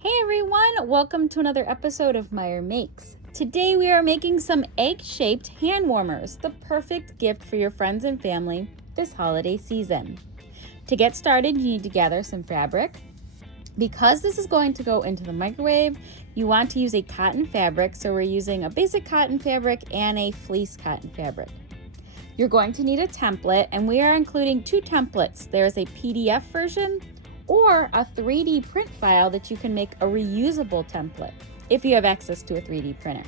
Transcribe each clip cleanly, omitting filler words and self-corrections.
Hey everyone, welcome to another episode of Meyer Makes. Today we are making some egg-shaped hand warmers, the perfect gift for your friends and family this holiday season. To get started, you need to gather some fabric. Because this is going to go into the microwave, you want to use a cotton fabric, so we're using a basic cotton fabric and a fleece cotton fabric. You're going to need a template, and we are including two templates. There's a PDF version or a 3D print file that you can make a reusable template if you have access to a 3D printer.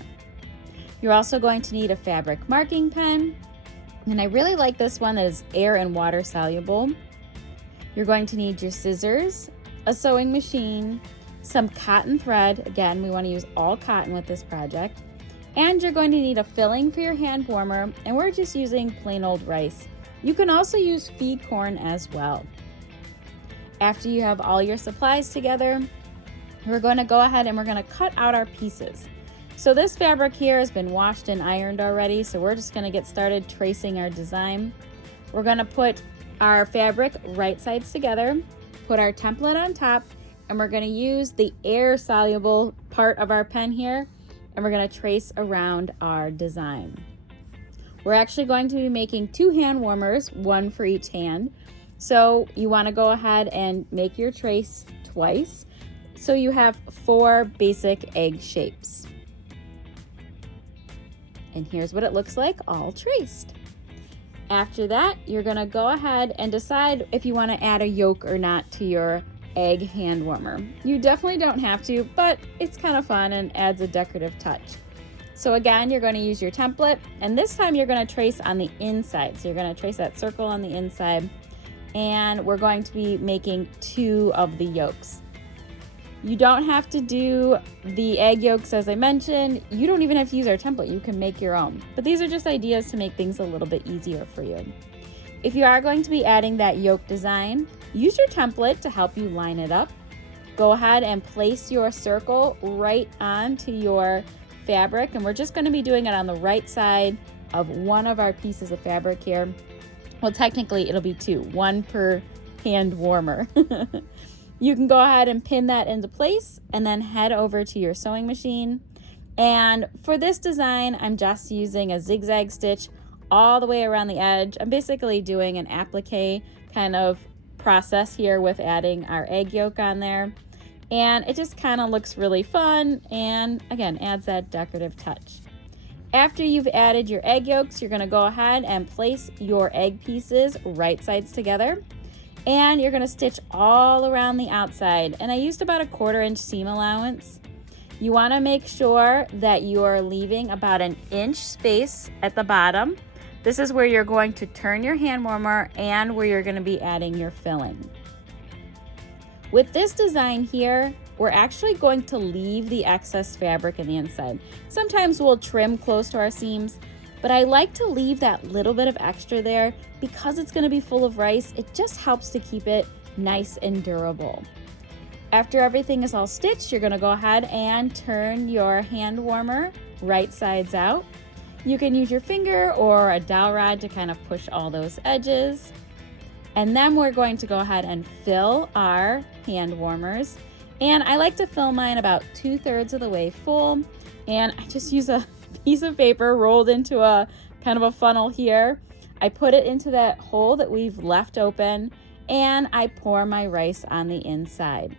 You're also going to need a fabric marking pen, and I really like this one that is air and water soluble. You're going to need your scissors, a sewing machine, some cotton thread. Again, we want to use all cotton with this project. And you're going to need a filling for your hand warmer, and we're just using plain old rice. You can also use feed corn as well. After you have all your supplies together, we're going to go ahead and we're going to cut out our pieces. So this fabric here has been washed and ironed already, so we're just going to get started tracing our design. We're going to put our fabric right sides together, put our template on top, and we're going to use the air soluble part of our pen here, and we're going to trace around our design. We're actually going to be making two hand warmers, one for each hand. So you want to go ahead and make your trace twice. So you have 4 basic egg shapes. And here's what it looks like all traced. After that, you're going to go ahead and decide if you want to add a yolk or not to your egg hand warmer. You definitely don't have to, but it's kind of fun and adds a decorative touch. So again, you're going to use your template, and this time you're going to trace on the inside. So you're going to trace that circle on the inside. And we're going to be making 2 of the yolks. You don't have to do the egg yolks as I mentioned. You don't even have to use our template. You can make your own. But these are just ideas to make things a little bit easier for you. If you are going to be adding that yolk design, use your template to help you line it up. Go ahead and place your circle right onto your fabric, and we're just going to be doing it on the right side of one of our pieces of fabric here. Well, technically it'll be 2, 1 per hand warmer. You can go ahead and pin that into place and then head over to your sewing machine. And for this design, I'm just using a zigzag stitch all the way around the edge. I'm basically doing an applique kind of process here with adding our egg yolk on there. And it just kind of looks really fun and again, adds that decorative touch. After you've added your egg yolks, you're going to go ahead and place your egg pieces right sides together, and you're going to stitch all around the outside. And I used about a 1/4 inch seam allowance. You want to make sure that you're leaving about an inch space at the bottom. This is where you're going to turn your hand warmer and where you're going to be adding your filling. With this design here, we're actually going to leave the excess fabric in the inside. Sometimes we'll trim close to our seams, but I like to leave that little bit of extra there because it's going to be full of rice. It just helps to keep it nice and durable. After everything is all stitched, you're going to go ahead and turn your hand warmer right sides out. You can use your finger or a dowel rod to kind of push all those edges. And then we're going to go ahead and fill our hand warmers. And I like to fill mine about 2/3 of the way full. And I just use a piece of paper rolled into a kind of a funnel here. I put it into that hole that we've left open, and I pour my rice on the inside.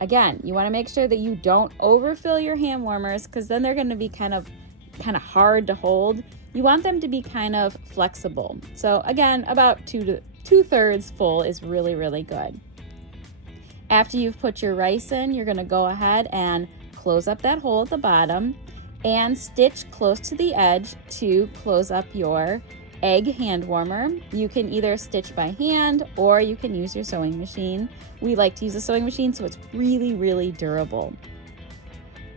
Again, you want to make sure that you don't overfill your hand warmers because then they're going to be kind of hard to hold. You want them to be kind of flexible. So again, about 2/3 full is really, really good. After you've put your rice in, you're going to go ahead and close up that hole at the bottom and stitch close to the edge to close up your egg hand warmer. You can either stitch by hand or you can use your sewing machine. We like to use a sewing machine so it's really, really durable.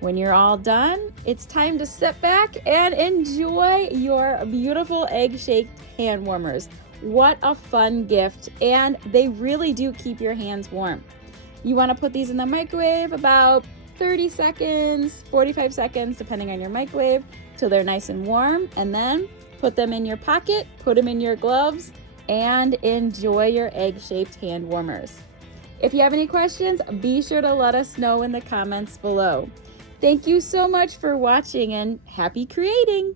When you're all done, it's time to sit back and enjoy your beautiful egg-shaped hand warmers. What a fun gift, and they really do keep your hands warm. You want to put these in the microwave about 30 seconds, 45 seconds, depending on your microwave, till they're nice and warm, and then put them in your pocket, put them in your gloves, and enjoy your egg-shaped hand warmers. If you have any questions, be sure to let us know in the comments below. Thank you so much for watching and happy creating!